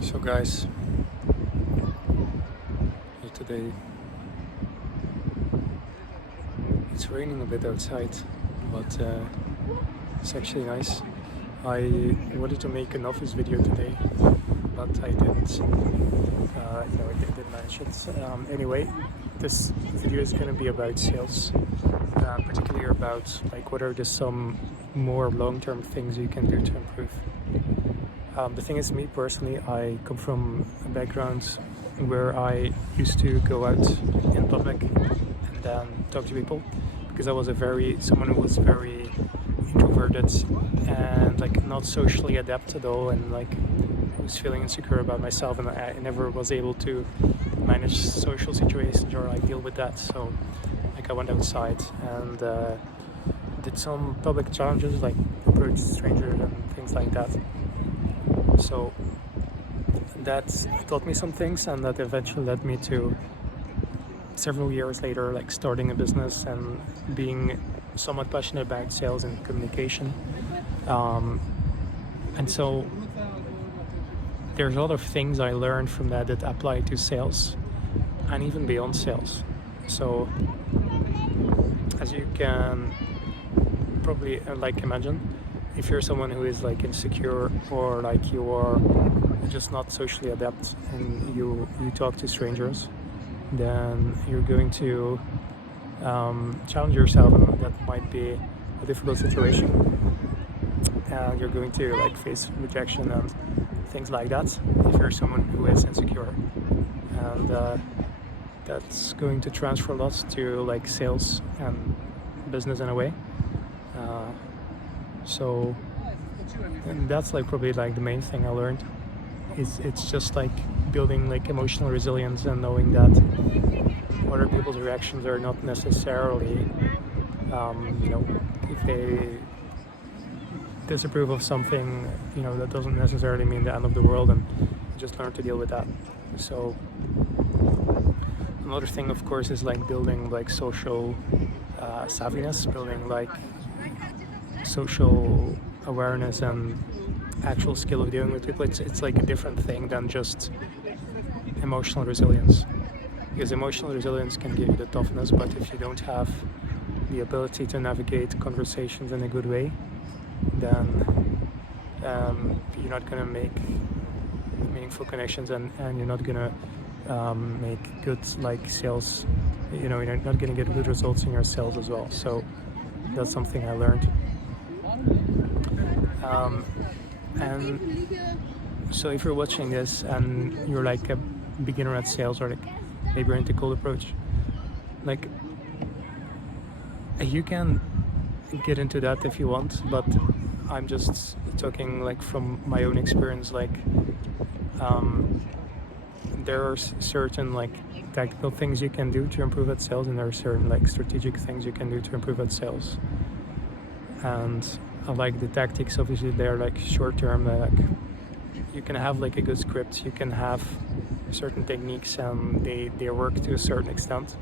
So guys, today it's raining a bit outside, but it's actually nice. I wanted to make an office video today, but I didn't. I didn't manage it. Anyway, this video is going to be about sales, particularly about like what are some more long-term things you can do to improve. The thing is, me personally, I come from a background where I used to go out in public and then talk to people, because I was someone who was very introverted and like not socially adept at all, and like I was feeling insecure about myself, and I never was able to manage social situations or like deal with that. So like I went outside and did some public challenges, like approach strangers and things like that. So that taught me some things, and that eventually led me to several years later like starting a business and being somewhat passionate about sales and communication. And so there's a lot of things I learned from that apply to sales and even beyond sales. So as you can probably like imagine, if you're someone who is like insecure, or like you are just not socially adept and you talk to strangers, then you're going to challenge yourself, and that might be a difficult situation, and you're going to like face rejection and things like that if you're someone who is insecure. And that's going to transfer a lot to like sales and business in a way. So and that's like probably like the main thing I learned. It's just like building like emotional resilience and knowing that other people's reactions are not necessarily, if they disapprove of something, that doesn't necessarily mean the end of the world, and just learn to deal with that. So another thing, of course, is like building like social savviness, building like social awareness and actual skill of dealing with people. It's like a different thing than just emotional resilience, because emotional resilience can give you the toughness, but if you don't have the ability to navigate conversations in a good way, then you're not going to make meaningful connections, and you're not going to make good like sales, you're not going to get good results in your sales as well. So that's something I learned. And so if you're watching this and you're like a beginner at sales, or like maybe you're into cold approach, like you can get into that if you want, but I'm just talking like from my own experience. Like there are certain like tactical things you can do to improve at sales, and there are certain like strategic things you can do to improve at sales. And like the tactics, obviously they're like short term, like you can have like a good script, you can have certain techniques, and they work to a certain extent.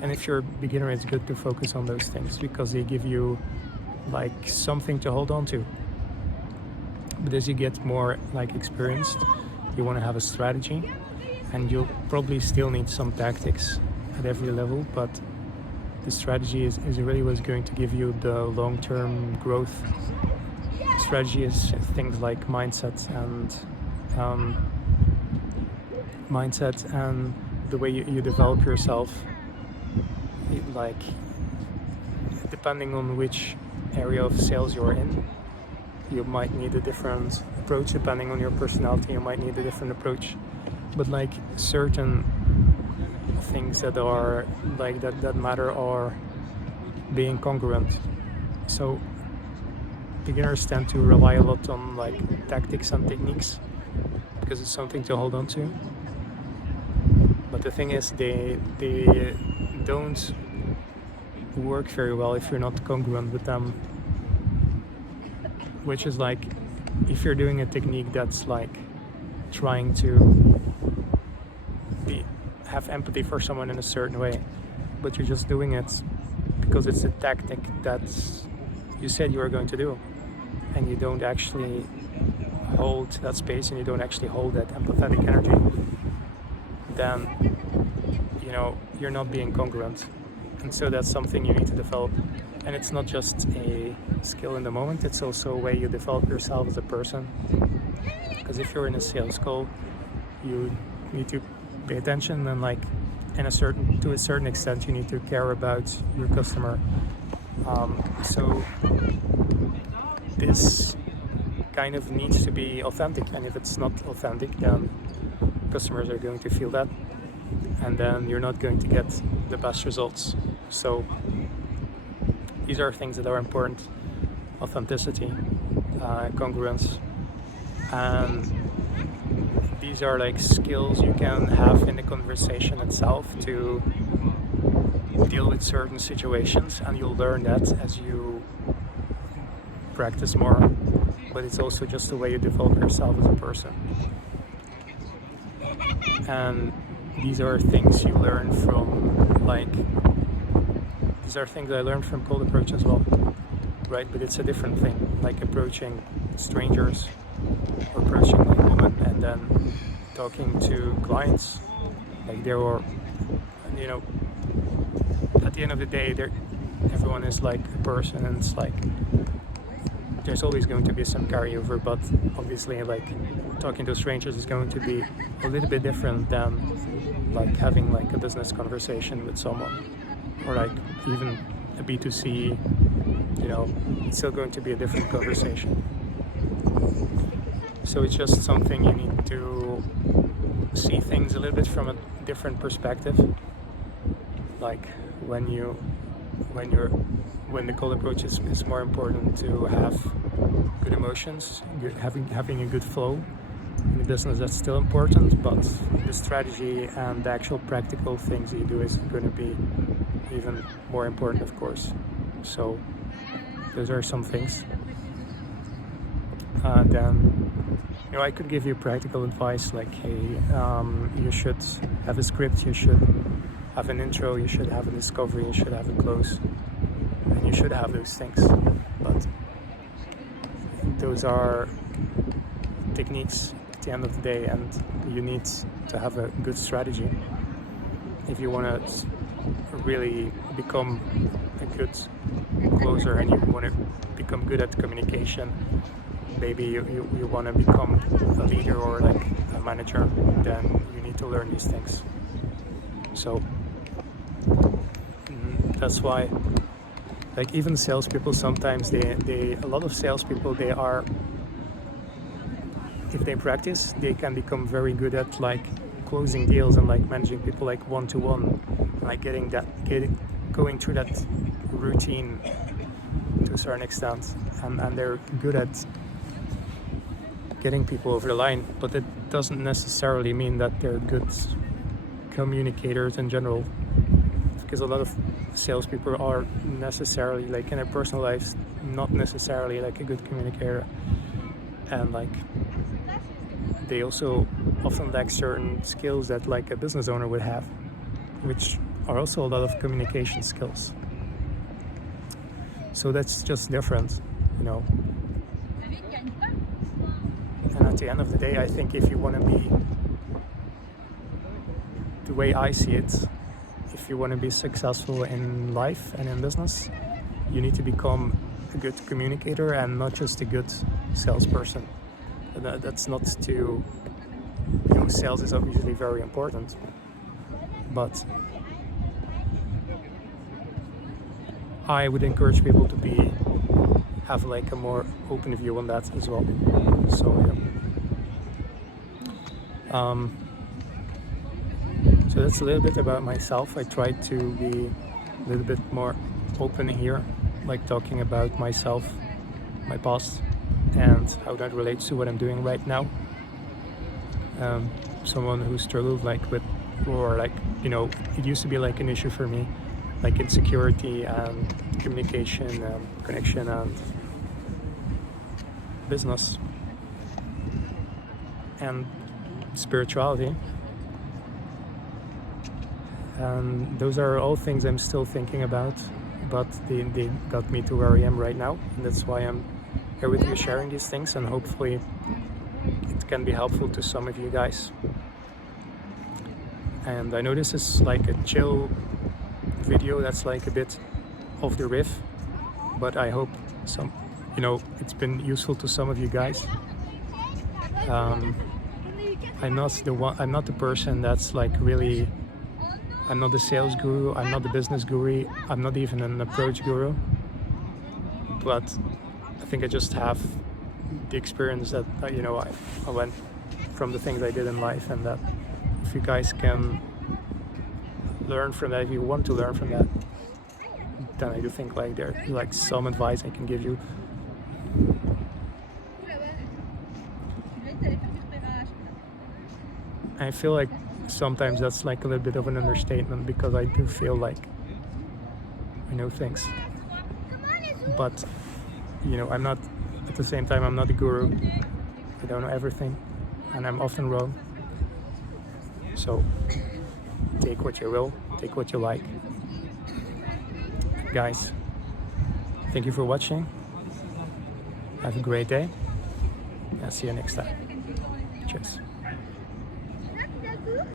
And if you're a beginner, it's good to focus on those things because they give you like something to hold on to. But as you get more like experienced, you want to have a strategy, and you'll probably still need some tactics at every level, but the strategy is really what's going to give you the long-term growth. Strategy is things like mindset and the way you develop yourself. Like depending on which area of sales you're in, you might need a different approach. Depending on your personality, you might need a different approach. But like certain things that are like that matter are being congruent. So beginners tend to rely a lot on like tactics and techniques because it's something to hold on to. But the thing is, they don't work very well if you're not congruent with them. Which is like, if you're doing a technique that's like trying to have empathy for someone in a certain way, but you're just doing it because it's a tactic that you said you were going to do, and you don't actually hold that space and you don't actually hold that empathetic energy, then you're not being congruent. And so that's something you need to develop. And it's not just a skill in the moment, it's also a way you develop yourself as a person. Because if you're in a sales call, you need to pay attention, and to a certain extent you need to care about your customer. So this kind of needs to be authentic, and if it's not authentic, then customers are going to feel that, and then you're not going to get the best results. So these are things that are important: authenticity, congruence, and these are like skills you can have in the conversation itself to deal with certain situations, and you'll learn that as you practice more. But it's also just the way you develop yourself as a person. And these are things you learn from, these are things I learned from cold approach as well, right? But it's a different thing, like approaching strangers, or approaching like women, and then talking to clients. Like there were, at the end of the day, everyone is like a person, and it's like there's always going to be some carryover, but obviously like talking to strangers is going to be a little bit different than like having like a business conversation with someone, or like even a B2C, it's still going to be a different conversation. So it's just something you need to see things a little bit from a different perspective. Like when the cold approach is more important to have good emotions, having a good flow. In the business, that's still important, but the strategy and the actual practical things you do is going to be even more important, of course. So those are some things. Then I could give you practical advice like, hey, you should have a script, you should have an intro, you should have a discovery, you should have a close, and you should have those things. But those are techniques at the end of the day, and you need to have a good strategy if you want to really become a good closer, and you want to become good at communication. Maybe you want to become a leader or like a manager, then you need to learn these things. So that's why, like, even salespeople sometimes a lot of salespeople, if they practice, they can become very good at like closing deals and like managing people like one-to-one, like going through that routine to a certain extent, and they're good at getting people over the line. But it doesn't necessarily mean that they're good communicators in general, because a lot of salespeople are necessarily, like in their personal lives, not necessarily like a good communicator, and like they also often lack certain skills that like a business owner would have, which are also a lot of communication skills. So that's just different, And at the end of the day, I think if you want to be, the way I see it, if you want to be successful in life and in business, you need to become a good communicator and not just a good salesperson. That's not to, sales is obviously very important, but I would encourage people to have like a more open view on that as well. So so that's a little bit about myself. I try to be a little bit more open here, like talking about myself, my past, and how that relates to what I'm doing right now. Someone who struggled with, or it used to be like an issue for me, like insecurity and communication and connection and business and spirituality. And those are all things I'm still thinking about, but they got me to where I am right now, and that's why I'm here with you sharing these things, and hopefully can be helpful to some of you guys. And I know this is like a chill video that's like a bit off the riff, but I hope it's been useful to some of you guys. I'm not the person that's like really, I'm not the sales guru, I'm not the business guru, I'm not even an approach guru, but I think I just have the experience that I went from the things I did in life, and that if you guys can learn from that, if you want to learn from that, then I do think like there's like some advice I can give you. I feel like sometimes that's like a little bit of an understatement, because I do feel like I know things, but I'm not, at the same time I'm not a guru. I don't know everything, and I'm often wrong. So take what you will, take what you like. Guys, thank you for watching. Have a great day. I'll see you next time. Cheers.